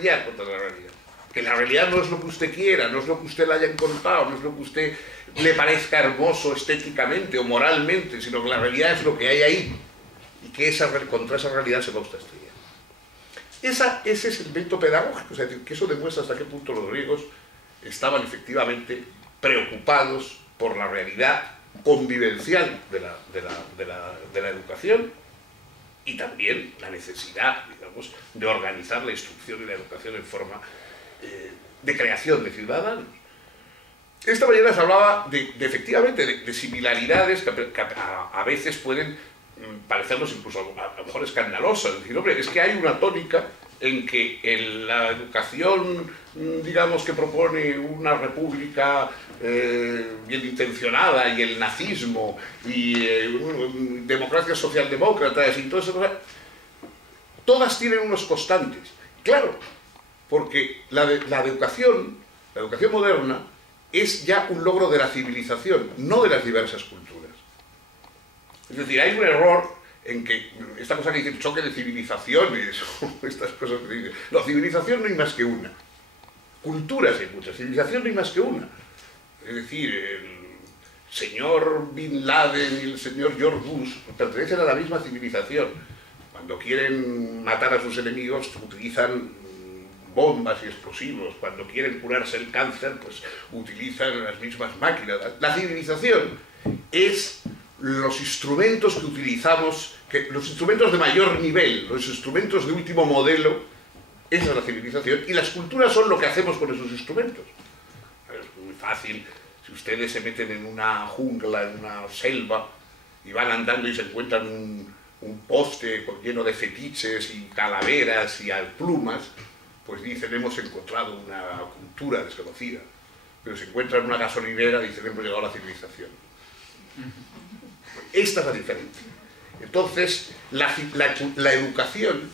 estrellar contra la realidad. Que la realidad no es lo que usted quiera, no es lo que usted le hayan contado, no es lo que usted le parezca hermoso estéticamente o moralmente, sino que la realidad es lo que hay ahí, y que contra esa realidad se va usted a estrellar. Ese es el método pedagógico, es decir, que eso demuestra hasta qué punto los griegos estaban efectivamente preocupados por la realidad convivencial de la educación y también la necesidad, digamos, de organizar la instrucción y la educación en forma de creación de ciudadanos. Esta mañana se hablaba efectivamente de similaridades que a veces pueden parecernos incluso a lo mejor escandalosas. Es decir, hombre, es que hay una tónica en que en la educación, digamos, que propone una república bien intencionada, y el nazismo, y democracias socialdemócratas, y todo eso, todas tienen unos constantes. Claro, porque la educación moderna es ya un logro de la civilización, no de las diversas culturas. Es decir, hay un error en que esta cosa que dice choque de civilizaciones, estas cosas que dicen, no, civilización no hay más que una. Culturas hay muchas, civilización no hay más que una. Es decir, el señor Bin Laden y el señor George Bush pertenecen a la misma civilización. Cuando quieren matar a sus enemigos utilizan bombas y explosivos. Cuando quieren curarse el cáncer, pues utilizan las mismas máquinas. La civilización es los instrumentos que utilizamos, los instrumentos de mayor nivel, los instrumentos de último modelo, esa es la civilización, y las culturas son lo que hacemos con esos instrumentos. Es muy fácil, si ustedes se meten en una jungla, en una selva, y van andando y se encuentran un poste lleno de fetiches y calaveras y plumas, pues dicen, hemos encontrado una cultura desconocida. Pero si encuentran una gasolinera, dicen, hemos llegado a la civilización. Esta es la diferencia. Entonces, la educación,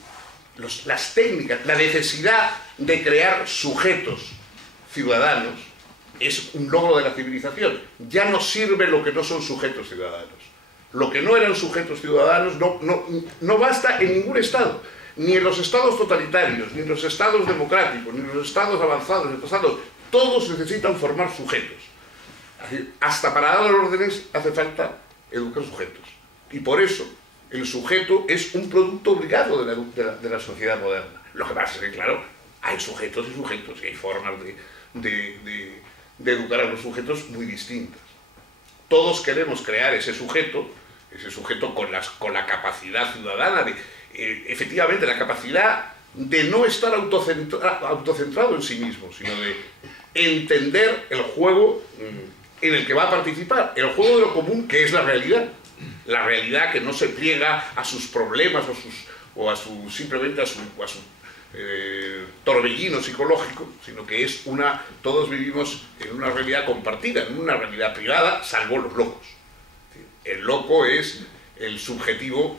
las técnicas, la necesidad de crear sujetos ciudadanos es un logro de la civilización. Ya no sirve lo que no son sujetos ciudadanos. Lo que no eran sujetos ciudadanos no basta en ningún estado. Ni en los estados totalitarios, ni en los estados democráticos, ni en los estados avanzados, ni en los estados, todos necesitan formar sujetos. Hasta para dar órdenes hace falta educar sujetos. Y por eso el sujeto es un producto obligado de la sociedad moderna. Lo que pasa es que, claro, hay sujetos y sujetos, y hay formas de educar a los sujetos muy distintas. Todos queremos crear ese sujeto con la capacidad ciudadana efectivamente, la capacidad de no estar autocentrado en sí mismo, sino de entender el juego en el que va a participar, el juego de lo común, que es la realidad que no se pliega a sus problemas simplemente a su torbellino psicológico, sino que es todos vivimos en una realidad compartida, en una realidad privada, salvo los locos. El loco es el subjetivo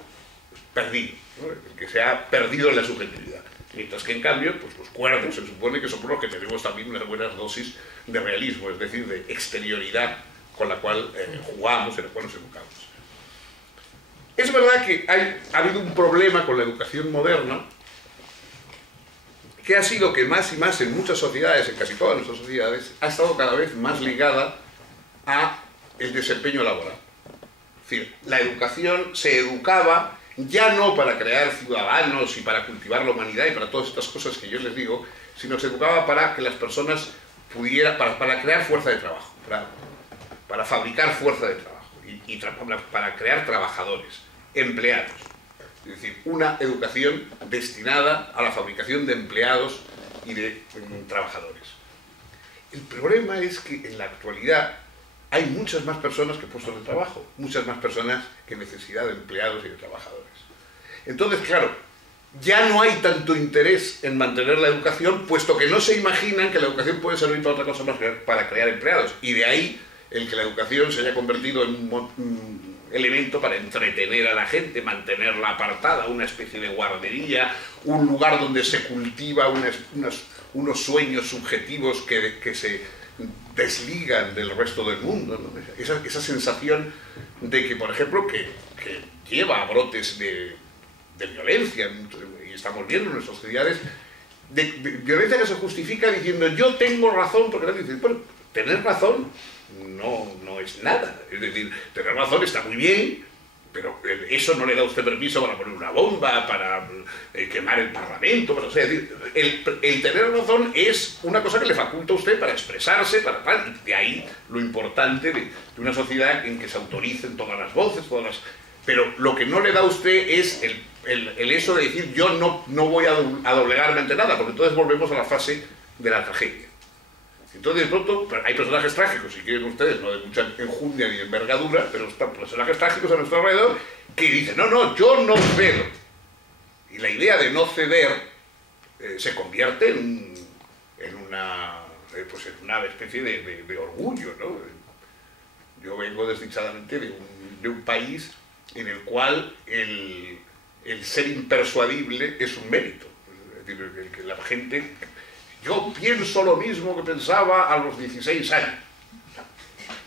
perdido, ¿no? El que se ha perdido en la subjetividad. Mientras que, en cambio, pues los cuerdos se supone que son los que tenemos también unas buenas dosis de realismo, es decir, de exterioridad con la cual jugamos, en la cual nos educamos. Es verdad que ha habido un problema con la educación moderna, que ha sido que más y más en muchas sociedades, en casi todas nuestras sociedades, ha estado cada vez más ligada a el desempeño laboral. Es decir, la educación se educaba ya no para crear ciudadanos y para cultivar la humanidad y para todas estas cosas que yo les digo, sino que se educaba para que las personas pudieran, para crear fuerza de trabajo, para fabricar fuerza de trabajo y para crear trabajadores, empleados. Es decir, una educación destinada a la fabricación de empleados y de trabajadores. El problema es que en la actualidad hay muchas más personas que puestos de trabajo, muchas más personas que necesidad de empleados y de trabajadores. Entonces, claro, ya no hay tanto interés en mantener la educación, puesto que no se imaginan que la educación puede servir para otra cosa más que para crear empleados. Y de ahí el que la educación se haya convertido en un elemento para entretener a la gente, mantenerla apartada, una especie de guardería, un lugar donde se cultiva unos sueños subjetivos que se desligan del resto del mundo, ¿no? Esa sensación de que, por ejemplo, que lleva a brotes de violencia, y estamos viendo en nuestras sociedades violencia que se justifica diciendo yo tengo razón, porque nadie dice, bueno, tener razón no es nada. Es decir, tener razón está muy bien, pero eso no le da a usted permiso para poner una bomba, para quemar el Parlamento, o sea, el tener razón es una cosa que le faculta a usted para expresarse, y de ahí lo importante de una sociedad en que se autoricen todas las voces, pero lo que no le da a usted es el eso de decir yo no voy a doblegarme ante nada, porque entonces volvemos a la fase de la tragedia. Entonces, de pronto, hay personajes trágicos, si quieren ustedes, no de mucha enjundia ni envergadura, pero están personajes trágicos a nuestro alrededor que dicen, no, yo no cedo. Y la idea de no ceder se convierte en una especie de orgullo, ¿no? Yo vengo desdichadamente de un país en el cual el ser impersuadible es un mérito. Es decir, que la gente... Yo pienso lo mismo que pensaba a los 16 años.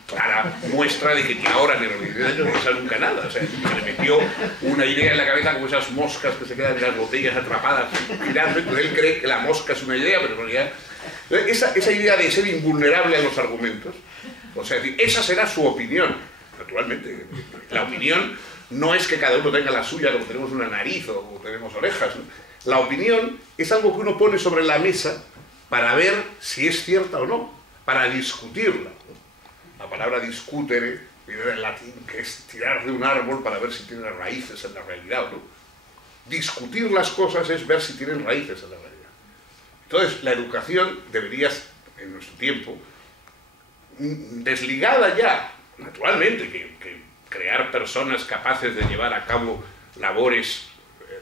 Clara muestra de que ahora ni a los 16 años no piensa nunca nada. O sea, se le metió una idea en la cabeza como esas moscas que se quedan en las botellas atrapadas girando. Entonces él cree que la mosca es una idea, pero en realidad... Esa idea de ser invulnerable a los argumentos, o sea, esa será su opinión. Naturalmente, la opinión no es que cada uno tenga la suya, como tenemos una nariz o tenemos orejas, ¿no? La opinión es algo que uno pone sobre la mesa para ver si es cierta o no, para discutirla. La palabra discutere viene del latín, que es tirar de un árbol para ver si tiene raíces en la realidad o no. Discutir las cosas es ver si tienen raíces en la realidad. Entonces, la educación debería, en nuestro tiempo, desligada ya, naturalmente, que crear personas capaces de llevar a cabo labores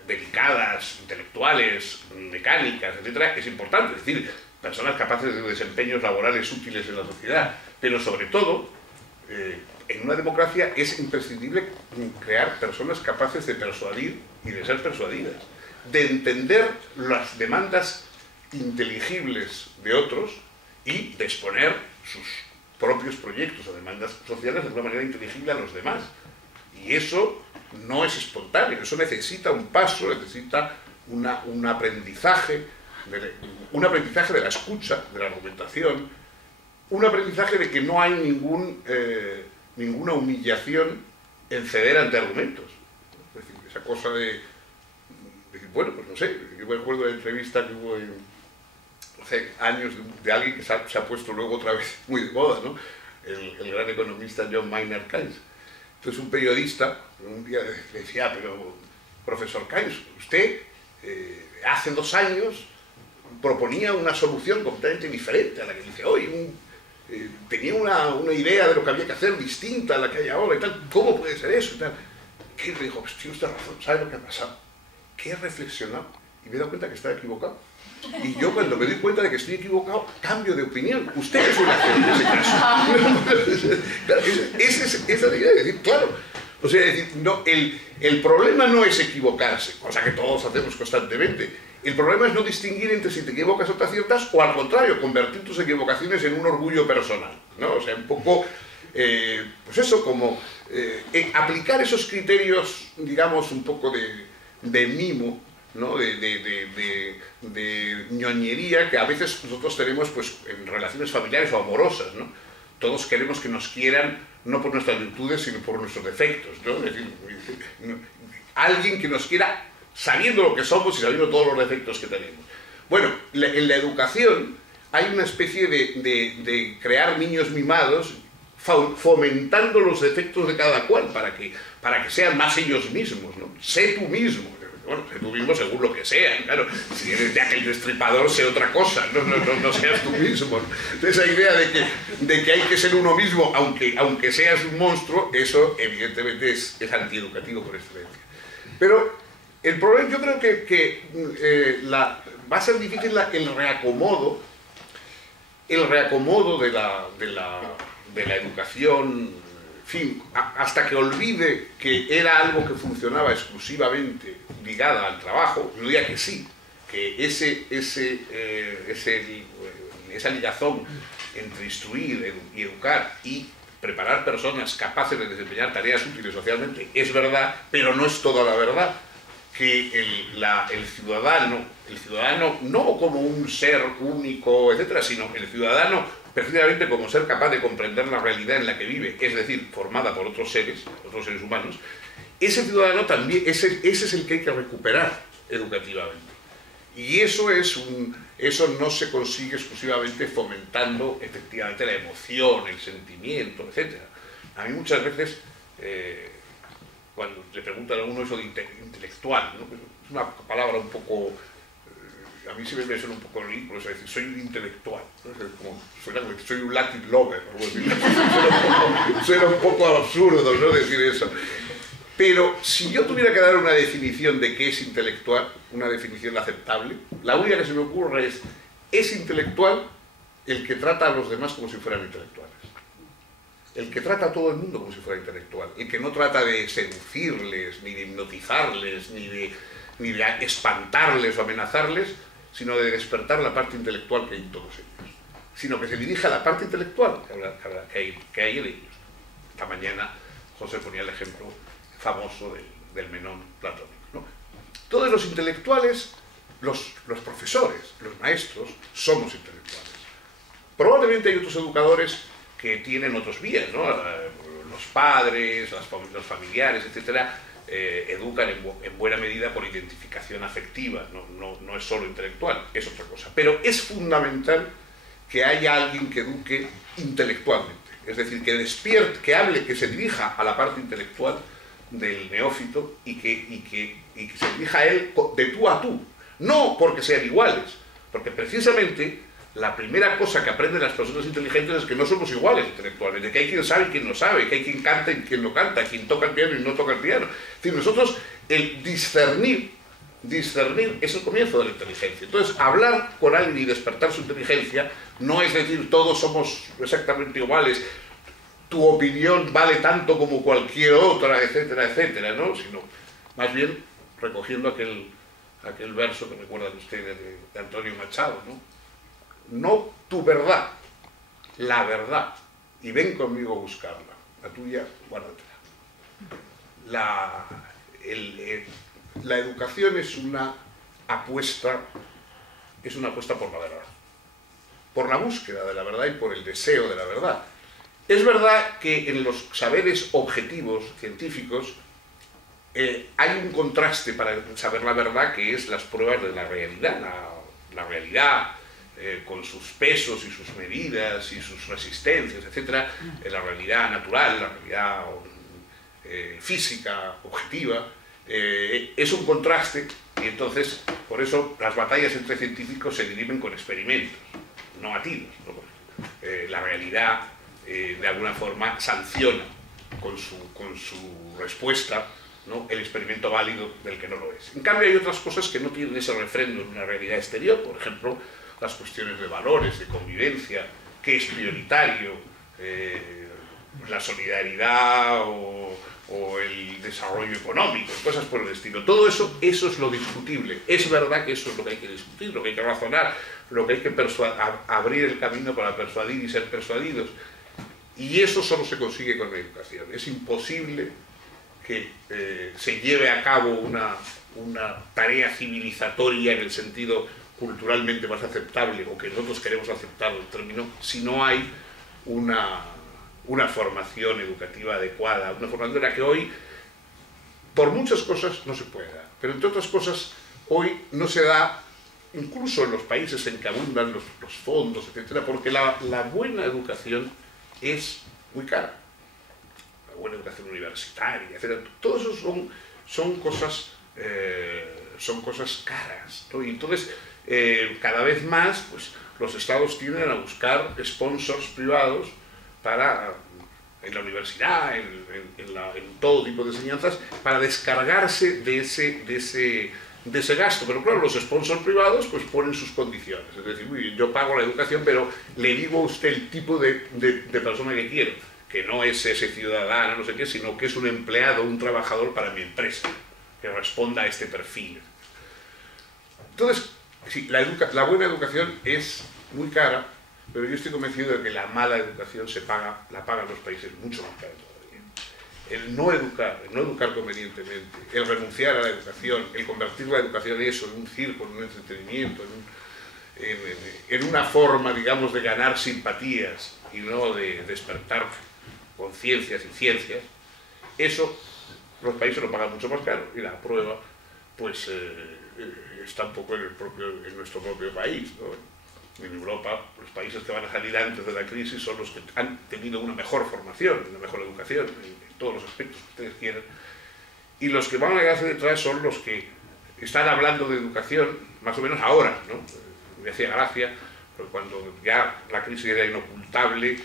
delicadas, intelectuales, mecánicas, etcétera, es importante. Es decir, personas capaces de desempeños laborales útiles en la sociedad. Pero sobre todo, en una democracia es imprescindible crear personas capaces de persuadir y de ser persuadidas, de entender las demandas inteligibles de otros y de exponer sus propios proyectos o demandas sociales de una manera inteligible a los demás. Y eso no es espontáneo, eso necesita un paso, necesita un aprendizaje de la escucha, de la argumentación, un aprendizaje de que no hay ninguna humillación en ceder ante argumentos. Es decir, esa cosa de decir, bueno, pues no sé, yo me acuerdo de la entrevista que hubo hace años de alguien que se ha puesto luego otra vez muy de moda, ¿no? El gran economista John Maynard Keynes. Entonces un periodista un día le decía, pero profesor Keynes, usted hace 2 años proponía una solución completamente diferente a la que dice hoy, tenía una idea de lo que había que hacer distinta a la que hay ahora y tal, ¿cómo puede ser eso? Y tal. Keynes le dijo, pues tiene usted razón, ¿sabe lo que ha pasado? Que he reflexionado y me he dado cuenta que estaba equivocado. Y yo cuando me doy cuenta de que estoy equivocado, cambio de opinión. Usted es una hacer en ese caso. Esa es la idea de decir, claro. O sea, decir, no, el problema no es equivocarse, cosa que todos hacemos constantemente. El problema es no distinguir entre si te equivocas o te aciertas, o al contrario, convertir tus equivocaciones en un orgullo personal, ¿no? O sea, un poco, pues eso, como aplicar esos criterios, digamos, un poco de mimo, ¿no? de ñoñería que a veces nosotros tenemos pues, en relaciones familiares o amorosas, ¿no? Todos queremos que nos quieran no por nuestras virtudes, sino por nuestros defectos, ¿no? Es decir, alguien que nos quiera sabiendo lo que somos y sabiendo todos los defectos que tenemos. Bueno, en la educación hay una especie de crear niños mimados fomentando los defectos de cada cual para que sean más ellos mismos, ¿no? Sé tú mismo. Bueno, sé tú mismo según lo que sea, claro. Si eres Jack el Destripador, sé otra cosa, no seas tú mismo. Esa idea de que hay que ser uno mismo, aunque seas un monstruo, eso evidentemente es antieducativo por excelencia. Pero el problema, yo creo que va a ser difícil el reacomodo de la educación, en fin, hasta que olvide que era algo que funcionaba exclusivamente ligada al trabajo. Yo diría que sí, que esa ligazón entre instruir y educar y preparar personas capaces de desempeñar tareas útiles socialmente es verdad, pero no es toda la verdad. que el ciudadano no como un ser único, etcétera, sino el ciudadano precisamente como ser capaz de comprender la realidad en la que vive, es decir, formada por otros seres humanos, ese ciudadano también, ese es el que hay que recuperar educativamente. Y eso no se consigue exclusivamente fomentando efectivamente la emoción, el sentimiento, etcétera. A mí muchas veces, cuando le preguntan a uno eso de intelectual, ¿no? Es una palabra un poco, a mí siempre me suena un poco ridículo, es decir, soy un intelectual, ¿no? Soy un Latin lover, ¿no? Suena un poco absurdo, ¿no?, decir eso. Pero si yo tuviera que dar una definición de qué es intelectual, una definición aceptable, la única que se me ocurre es intelectual el que trata a los demás como si fueran intelectuales. El que trata a todo el mundo como si fuera intelectual. El que no trata de seducirles, ni de hipnotizarles, ni de espantarles o amenazarles, sino de despertar la parte intelectual que hay en todos ellos. Sino que se dirige a la parte intelectual que hay en ellos. Esta mañana José ponía el ejemplo famoso del Menón platónico, ¿no? Todos los intelectuales, los profesores, los maestros, somos intelectuales. Probablemente hay otros educadores que tienen otros vías, ¿no? Los padres, los familiares, etcétera, educan en buena medida por identificación afectiva, no es solo intelectual, es otra cosa. Pero es fundamental que haya alguien que eduque intelectualmente, es decir, que despierte, que hable, que se dirija a la parte intelectual del neófito y que se dirija a él de tú a tú, no porque sean iguales, porque precisamente la primera cosa que aprenden las personas inteligentes es que no somos iguales intelectualmente, que hay quien sabe y quien no sabe, que hay quien canta y quien no canta, quien toca el piano y no toca el piano. Es decir, nosotros, el discernir es el comienzo de la inteligencia. Entonces, hablar con alguien y despertar su inteligencia no es decir todos somos exactamente iguales, tu opinión vale tanto como cualquier otra, etcétera, etcétera, ¿no? Sino, más bien, recogiendo aquel verso que recuerdan ustedes de Antonio Machado, ¿no? No tu verdad, la verdad, y ven conmigo a buscarla, la tuya, guárdatela. La educación es una apuesta por la verdad, por la búsqueda de la verdad y por el deseo de la verdad. Es verdad que en los saberes objetivos científicos hay un contraste para saber la verdad, que es las pruebas de la realidad, la realidad con sus pesos y sus medidas y sus resistencias, etc. La realidad natural, la realidad física, objetiva, es un contraste, y entonces por eso las batallas entre científicos se dirimen con experimentos, no a tiros, ¿no? La realidad de alguna forma sanciona con su respuesta, ¿no?, el experimento válido del que no lo es. En cambio hay otras cosas que no tienen ese refrendo en una realidad exterior, por ejemplo, las cuestiones de valores, de convivencia, qué es prioritario, la solidaridad o el desarrollo económico, cosas por el estilo. Todo eso es lo discutible. Es verdad que eso es lo que hay que discutir, lo que hay que razonar, lo que hay que abrir el camino para persuadir y ser persuadidos. Y eso solo se consigue con la educación. Es imposible que se lleve a cabo una tarea civilizatoria en el sentido culturalmente más aceptable, o que nosotros queremos aceptar el término, si no hay una formación educativa adecuada, una formación en la que hoy, por muchas cosas, no se puede dar. Pero entre otras cosas, hoy no se da, incluso en los países en que abundan los fondos, etcétera, porque la buena educación es muy cara. La buena educación universitaria, etcétera. Todo eso son cosas caras, ¿no? Y entonces, cada vez más, pues, los estados tienden a buscar sponsors privados en la universidad, en todo tipo de enseñanzas, para descargarse de ese gasto. Pero claro, los sponsors privados pues ponen sus condiciones. Es decir, muy bien, yo pago la educación, pero le digo a usted el tipo de persona que quiero, que no es ese ciudadano, no sé qué, sino que es un empleado, un trabajador para mi empresa, que responda a este perfil. Entonces, sí, la buena educación es muy cara, pero yo estoy convencido de que la mala educación la pagan los países mucho más cara todavía. el no educar convenientemente, el renunciar a la educación, el convertir la educación eso, en un circo, en un entretenimiento, en una forma, digamos, de ganar simpatías y no de despertar conciencias y ciencias, eso los países lo pagan mucho más caro, y la prueba pues está un poco en nuestro propio país, ¿no? En Europa, los países que van a salir antes de la crisis son los que han tenido una mejor formación, una mejor educación, en todos los aspectos que ustedes quieran, y los que van a quedarse detrás son los que están hablando de educación, más o menos ahora, ¿no? Me hacía gracia, porque cuando ya la crisis era inocultable,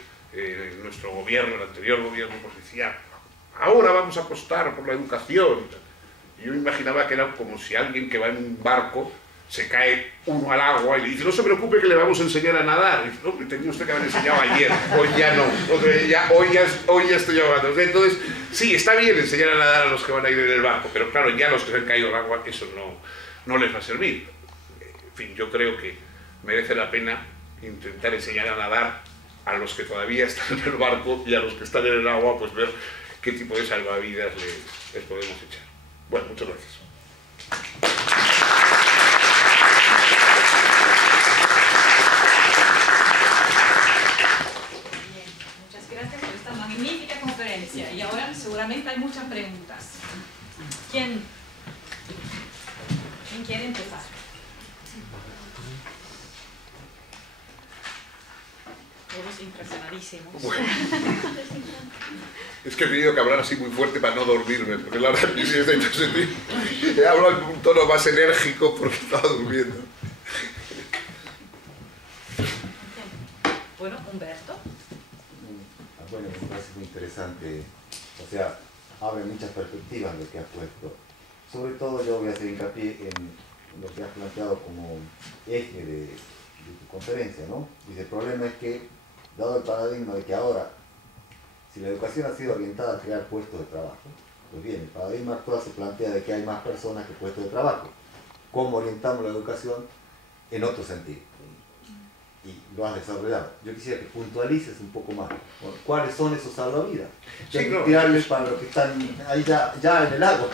nuestro gobierno, el anterior gobierno, pues decía, ahora vamos a apostar por la educación. Y yo me imaginaba que era como si alguien que va en un barco se cae uno al agua y le dice, no se preocupe que le vamos a enseñar a nadar. Y dice, no, tenía usted que haber enseñado ayer, hoy ya no, hoy ya estoy ahogando. Entonces, sí, está bien enseñar a nadar a los que van a ir en el barco, pero claro, ya los que se han caído al agua, eso no les va a servir. En fin, yo creo que merece la pena intentar enseñar a nadar a los que todavía están en el barco, y a los que están en el agua, pues ver qué tipo de salvavidas les podemos echar. Bueno, muchas gracias. Bien, muchas gracias por esta magnífica conferencia. Y ahora seguramente hay muchas preguntas. ¿Quién quiere empezar? Todos impresionadísimos. Bueno, es que he tenido que hablar así muy fuerte para no dormirme, porque la verdad es que entonces he hablado en un tono más enérgico porque estaba durmiendo. Bueno, Humberto. Bueno, me parece muy interesante, o sea, abre muchas perspectivas lo que has puesto. Sobre todo yo voy a hacer hincapié en lo que has planteado como eje de tu conferencia, ¿no? Dice, el problema es que, dado el paradigma de que ahora, si la educación ha sido orientada a crear puestos de trabajo, pues bien, el paradigma actual se plantea de que hay más personas que puestos de trabajo. ¿Cómo orientamos la educación en otro sentido? Y lo has desarrollado. Yo quisiera que puntualices un poco más. Bueno, ¿cuáles son esos salvavidas? Sí, no, tirarles para los que están ahí ya en el agua.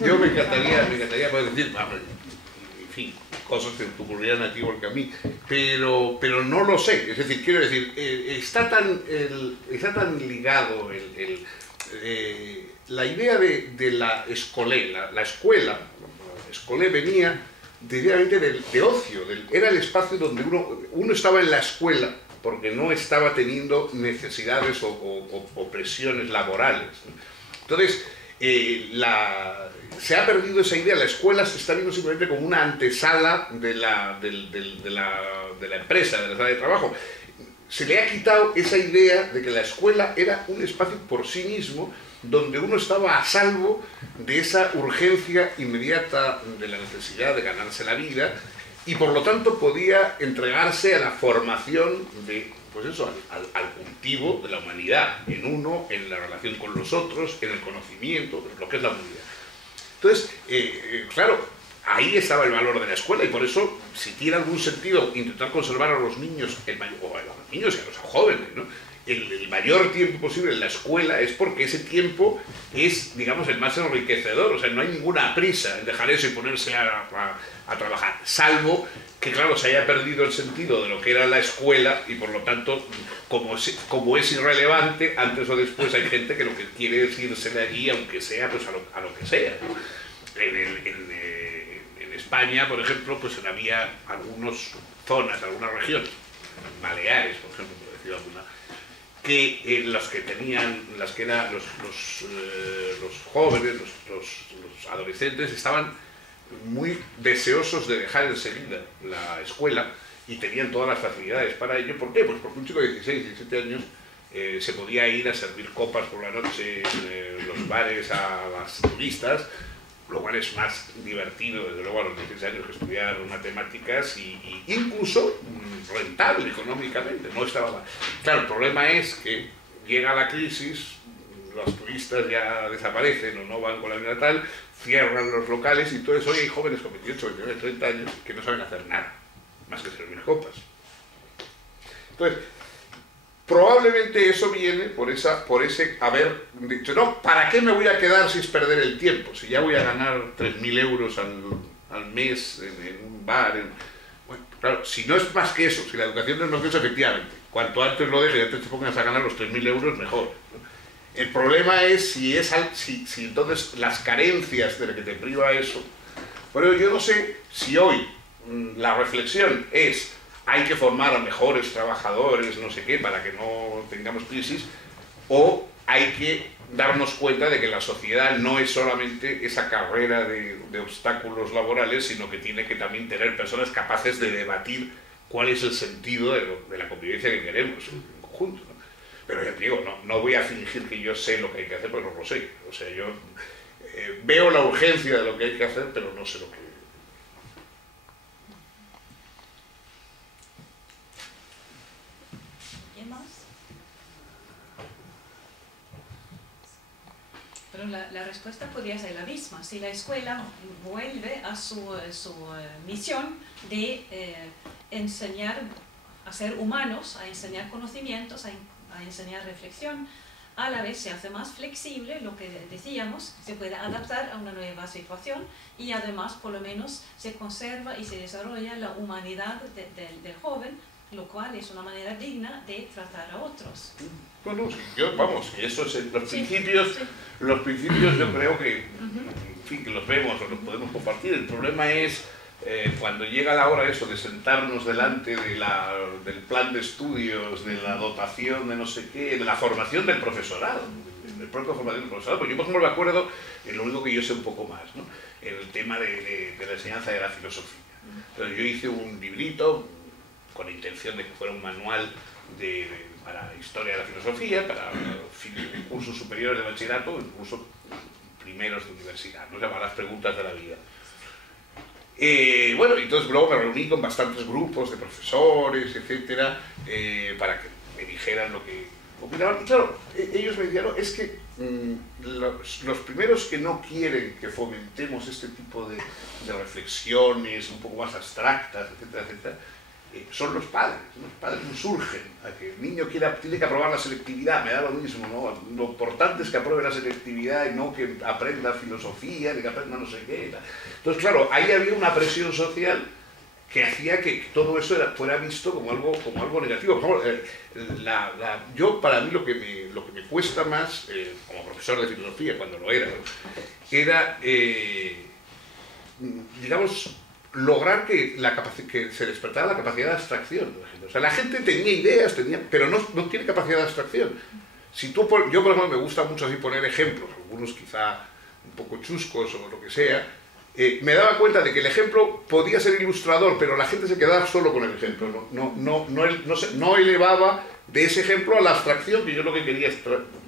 Yo me encantaría poder decir, en fin, cosas que te ocurrirán a ti igual que a mí, pero no lo sé. Es decir, quiero decir, está tan ligado la idea de la escolé. La escuela venía directamente de ocio, era el espacio donde uno estaba en la escuela porque no estaba teniendo necesidades o presiones laborales. Entonces, se ha perdido esa idea, la escuela se está viendo simplemente como una antesala de la empresa, de la sala de trabajo. Se le ha quitado esa idea de que la escuela era un espacio por sí mismo, donde uno estaba a salvo de esa urgencia inmediata de la necesidad de ganarse la vida, y por lo tanto podía entregarse a la formación de, pues eso, al cultivo de la humanidad, en uno, en la relación con los otros, en el conocimiento, en lo que es la humanidad. Entonces, claro, ahí estaba el valor de la escuela, y por eso, si tiene algún sentido intentar conservar a los niños, o a los niños y a los jóvenes, ¿no?, el mayor tiempo posible en la escuela, es porque ese tiempo es, digamos, el más enriquecedor. O sea, no hay ninguna prisa en dejar eso y ponerse a trabajar, salvo que, claro, se haya perdido el sentido de lo que era la escuela, y por lo tanto, como es irrelevante, antes o después hay gente que lo que quiere es irse de allí, aunque sea pues a lo que sea, ¿no? En España, por ejemplo, pues había algunas zonas, algunas regiones, Baleares, por ejemplo, por decir alguna, que las que eran los jóvenes, los adolescentes, estaban muy deseosos de dejar enseguida la escuela, y tenían todas las facilidades para ello. ¿Por qué? Pues porque un chico de 16, 17 años se podía ir a servir copas por la noche en los bares a las turistas, lo cual es más divertido, desde luego, a los 16 años que estudiar matemáticas, y incluso rentable económicamente, no estaba mal. Claro, el problema es que llega la crisis, los turistas ya desaparecen o no van con la vida tal, cierran los locales, y entonces hoy hay jóvenes con 28, 29, 30 años que no saben hacer nada, más que servir copas. Entonces, probablemente eso viene por ese haber dicho, no, ¿para qué me voy a quedar si es perder el tiempo? Si ya voy a ganar 3.000 euros al mes en un bar. Bueno, claro, si no es más que eso, si la educación no es más que eso, efectivamente, cuanto antes lo dejes y antes te pongas a ganar los 3.000 euros, mejor. El problema es si entonces las carencias de las que te priva eso. Bueno, yo no sé si hoy la reflexión es hay que formar a mejores trabajadores, no sé qué, para que no tengamos crisis, o hay que darnos cuenta de que la sociedad no es solamente esa carrera de obstáculos laborales, sino que tiene que también tener personas capaces de debatir cuál es el sentido de la convivencia que queremos en conjunto, ¿no? Pero ya te digo, no voy a fingir que yo sé lo que hay que hacer, porque no lo sé. O sea, yo veo la urgencia de lo que hay que hacer, pero no sé lo que... ¿Quién más? Pero la respuesta podría ser la misma. Si la escuela vuelve a su misión de enseñar a ser humanos, a enseñar conocimientos, a enseñar reflexión, a la vez se hace más flexible, lo que decíamos, se puede adaptar a una nueva situación y además por lo menos se conserva y se desarrolla la humanidad del joven, lo cual es una manera digna de tratar a otros. Bueno, eso es los principios, sí. Los principios yo creo que, en fin, que los vemos o los podemos compartir. El problema es cuando llega la hora eso de sentarnos delante del plan de estudios, de la dotación de no sé qué, de la formación del profesorado, del propio formación del profesorado. Pues yo, por ejemplo, me acuerdo, en lo único que yo sé un poco más, ¿no? En el tema de la enseñanza de la filosofía. Entonces yo hice un librito con la intención de que fuera un manual para historia de la filosofía, para cursos superiores de bachillerato, incluso primeros de universidad, ¿no? Se llama Las preguntas de la vida. Bueno, entonces luego me reuní con bastantes grupos de profesores, etcétera, para que me dijeran lo que opinaban. Y claro, ellos me decían, no, es que los primeros que no quieren que fomentemos este tipo de reflexiones un poco más abstractas, etcétera, etcétera, son los padres. Los padres nos urgen a que el niño tiene que aprobar la selectividad, me da lo mismo, ¿no? Lo importante es que apruebe la selectividad y no que aprenda filosofía, que aprenda no sé qué. Entonces, claro, ahí había una presión social que hacía que todo eso fuera visto como algo negativo. Por ejemplo, yo, para mí, lo que me cuesta más, como profesor de filosofía, cuando lo era, digamos, lograr que se despertara la capacidad de abstracción de la gente. O sea, la gente tenía ideas, pero no tiene capacidad de abstracción. Yo, por ejemplo, me gusta mucho así poner ejemplos, algunos quizá un poco chuscos o lo que sea. Me daba cuenta de que el ejemplo podía ser ilustrador, pero la gente se quedaba solo con el ejemplo, no elevaba de ese ejemplo a la abstracción que yo lo que quería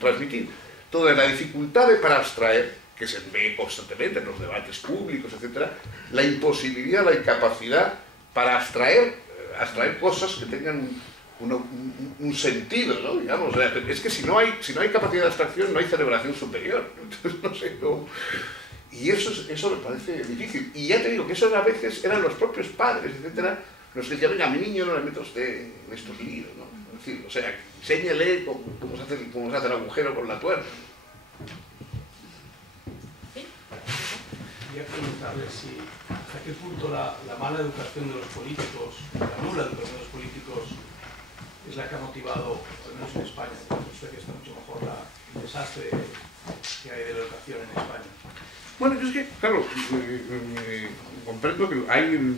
transmitir. Entonces, la dificultad para abstraer, que se ve constantemente en los debates públicos, etcétera, la imposibilidad, la incapacidad para abstraer cosas que tengan un sentido, ¿no? Digamos, o sea, es que si no hay capacidad de abstracción, no hay celebración superior. Entonces, no sé cómo. Y eso me parece difícil. Y ya te digo que esos a veces eran los propios padres, etcétera, los que decían, venga, a mi niño no le meta usted en estos líos, ¿no? Es decir, o sea, enséñele cómo se hace el agujero con la tuerca. Quería preguntarle hasta qué punto la mala educación de los políticos, la nula educación de los políticos, es la que ha motivado, al menos en España, usted que está mucho mejor, el desastre que hay de la educación en España. Bueno, es que, claro, comprendo que hay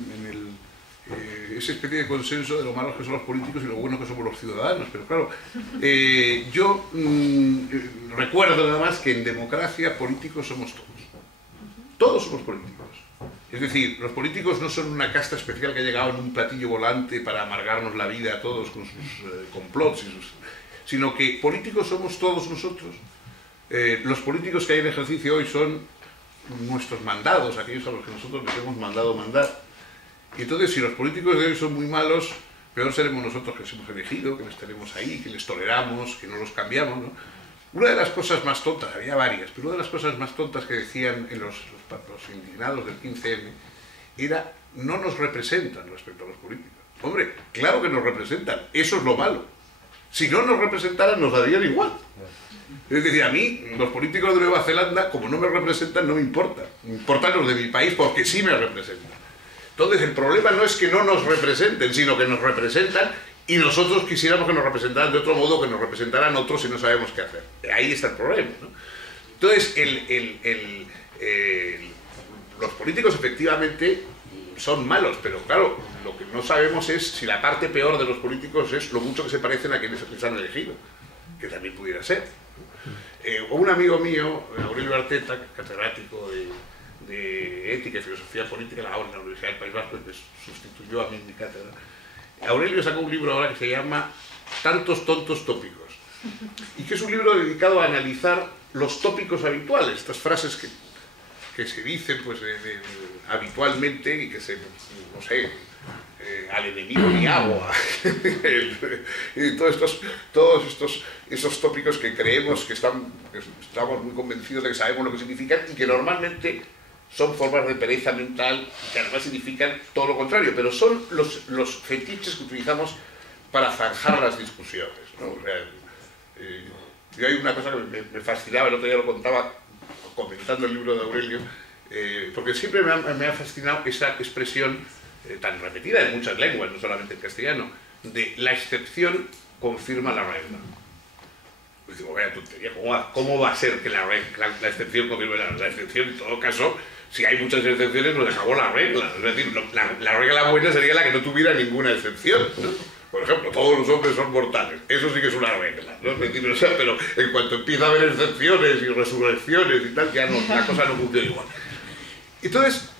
esa especie de consenso de lo malos que son los políticos y lo buenos que somos los ciudadanos, pero claro, yo recuerdo nada más que en democracia políticos somos todos. Todos somos políticos. Es decir, los políticos no son una casta especial que ha llegado en un platillo volante para amargarnos la vida a todos con sus complots, sino que políticos somos todos nosotros. Los políticos que hay en ejercicio hoy son nuestros mandados, aquellos a los que nosotros les hemos mandado mandar. Y entonces, si los políticos de hoy son muy malos, peor seremos nosotros que les hemos elegido, que les tenemos ahí, que les toleramos, que no los cambiamos, ¿no? Una de las cosas más tontas, había varias, pero una de las cosas más tontas que decían en los indignados del 15M era, no nos representan respecto a los políticos. Hombre, claro que nos representan, eso es lo malo. Si no nos representaran, nos darían igual. Es decir, a mí, los políticos de Nueva Zelanda, como no me representan, no me importa. Me importan los de mi país porque sí me representan. Entonces, el problema no es que no nos representen, sino que nos representan y nosotros quisiéramos que nos representaran de otro modo, que nos representaran otros y no sabemos qué hacer. Ahí está el problema, ¿no? Entonces, los políticos efectivamente son malos, pero claro, lo que no sabemos es si la parte peor de los políticos es lo mucho que se parecen a quienes les han elegido, que también pudiera ser. Un amigo mío, Aurelio Arteta, catedrático de Ética y Filosofía Política en la Universidad del País Vasco, que sustituyó a mí en mi cátedra, Aurelio sacó un libro ahora que se llama Tantos tontos tópicos, y que es un libro dedicado a analizar los tópicos habituales, estas frases que se dicen pues, habitualmente y que se, no sé, al enemigo ni agua, y todos esos tópicos que creemos que estamos muy convencidos de que sabemos lo que significan y que normalmente son formas de pereza mental que además significan todo lo contrario, pero son los fetiches que utilizamos para zanjar las discusiones, ¿no? O sea, yo hay una cosa que me fascinaba, el otro día lo contaba comentando el libro de Aurelio, porque siempre me ha fascinado esa expresión tan repetida en muchas lenguas, no solamente en castellano, de la excepción confirma la regla. Pues digo, vaya tontería, ¿cómo va a ser que la excepción confirme la excepción? En todo caso, si hay muchas excepciones, nos acabó la regla. Es decir, la regla buena sería la que no tuviera ninguna excepción, ¿no? Por ejemplo, todos los hombres son mortales. Eso sí que es una regla, ¿no? Es decir, o sea, pero en cuanto empieza a haber excepciones y resurrecciones y tal, ya no, la cosa no funciona igual. Entonces,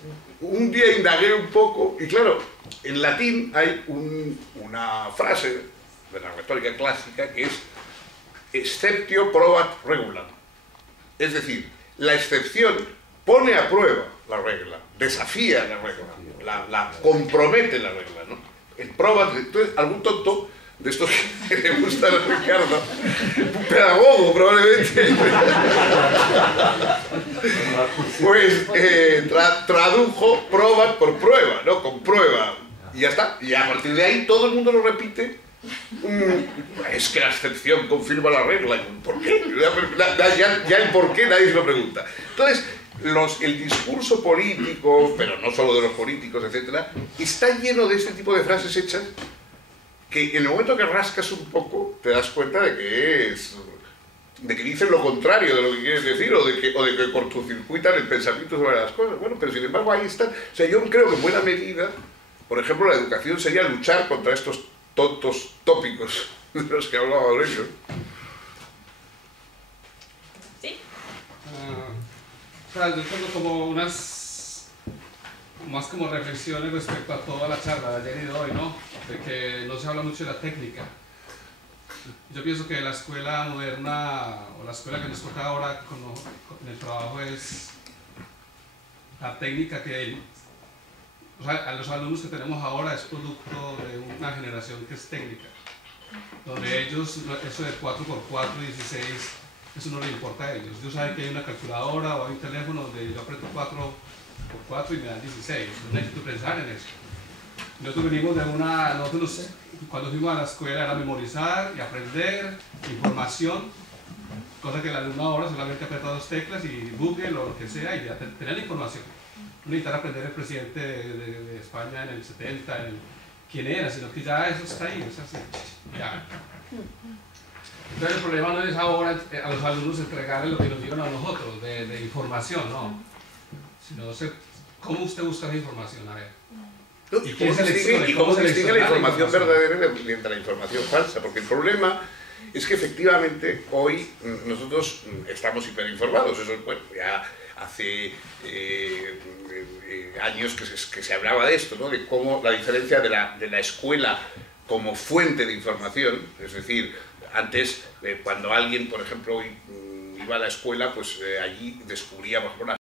un día indagué un poco, y claro, en latín hay una frase de la retórica clásica que es exceptio probat regulam. Es decir, la excepción pone a prueba la regla, desafía la regla, la compromete la regla, ¿no? El probat, entonces, algún tonto de estos que le gustan a Ricardo, un pedagogo probablemente, pues tradujo probat por prueba, ¿no? Con prueba, y ya está. Y a partir de ahí todo el mundo lo repite. Es que la excepción confirma la regla. ¿Por qué? Ya el por qué nadie se lo pregunta. Entonces, el discurso político, pero no solo de los políticos, etcétera, está lleno de este tipo de frases hechas que en el momento que rascas un poco te das cuenta de que dicen lo contrario de lo que quieres decir o de que cortocircuitan el pensamiento sobre las cosas. Bueno, pero sin embargo ahí están. O sea, yo creo que en buena medida, por ejemplo, la educación sería luchar contra estos tontos tópicos de los que hablaba Aurelio. ¿Sí? Yo tengo como más como reflexiones respecto a toda la charla de ayer y de hoy, ¿no? De que no se habla mucho de la técnica. Yo pienso que la escuela moderna, o la escuela que nos toca ahora en el trabajo, es la técnica que, o sea, a los alumnos que tenemos ahora es producto de una generación que es técnica, donde ellos, eso de 4x4, 16, eso no les importa a ellos. Ellos saben que hay una calculadora o hay un teléfono donde yo aprieto 4x4 y me dan 16. No necesito pensar en eso. Nosotros venimos de nosotros cuando fuimos a la escuela era memorizar y aprender información, cosa que el alumno ahora solamente aprieta 2 teclas y Google o lo que sea y ya tener la información. No necesitar aprender el presidente de España en el 70, quién era, sino que ya eso está ahí, es así. Ya. Entonces el problema no es ahora a los alumnos entregarles lo que nos dieron a nosotros, de información, no. Sino cómo usted busca la información, a ver. No, ¿y cómo se distingue la información verdadera de la información falsa? Porque el problema es que efectivamente hoy nosotros estamos hiperinformados. Eso, bueno, ya hace años que se hablaba de esto, ¿no? De cómo la diferencia de la escuela como fuente de información, es decir, antes cuando alguien, por ejemplo, iba a la escuela, pues allí descubría, por ejemplo,